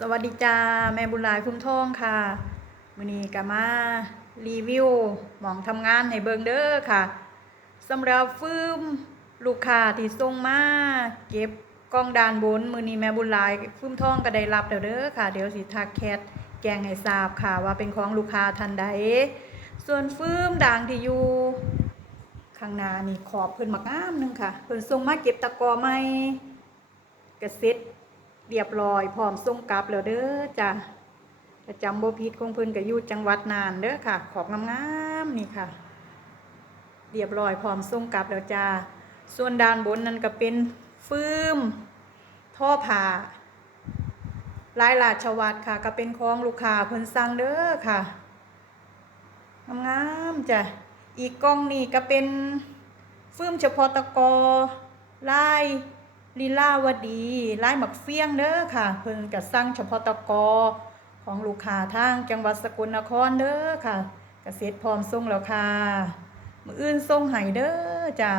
สวัสดีจ้าแม่บุญหลายคุ้มทองค่ะมื้อนี้ก็มารีวิวหมองทำงานให้เบิงเด้อค่ะสำหรับฟืมลูกค้าที่ส่งมาเก็บกล้องดานบนมื้อนี้แม่บุญหลายฟื้มทองก็ได้รับแล้วเด้อค่ะ เดี๋ยวสิทักแคทแจ้งให้ทราบค่ะว่าเป็นของลูกค้าท่านใด ส่วนฟืมด่างที่อยู่ข้างหน้านี่ขอบเพิ่นมักงามนึงค่ะเพิ่นส่งมาเก็บตะกอใหม่กระเซ็ต เรียบร้อยพร้อมส่งกลับแล้วเด้อจ้ะประจำบ่ผิดของเพิ่นก็อยู่จังหวัดน่านเด้อค่ะ ขอบงามๆนี่ค่ะ เรียบร้อยพร้อมส่งกลับแล้วจ้าส่วนด้านบนนั่นก็เป็นฟืมท่อผ้าลายราชวัตรค่ะ ก็เป็นของลูกค้าเพิ่นสั่งเด้อค่ะงามๆจ้ะอีกกล้องนี่ก็เป็นฟืมเฉพาะตะกอลาย ลีลาวดีลายหมักเฟี้ยงเด้อค่ะ เพิ่งก็สั่งเฉพาะตะกอของลูกค้าทางจังหวัดสกลนครเด้อค่ะกเกษตรพร้อมส่งแล้วค่ะ มืออื่นส่งไห้เด้อจ้ะ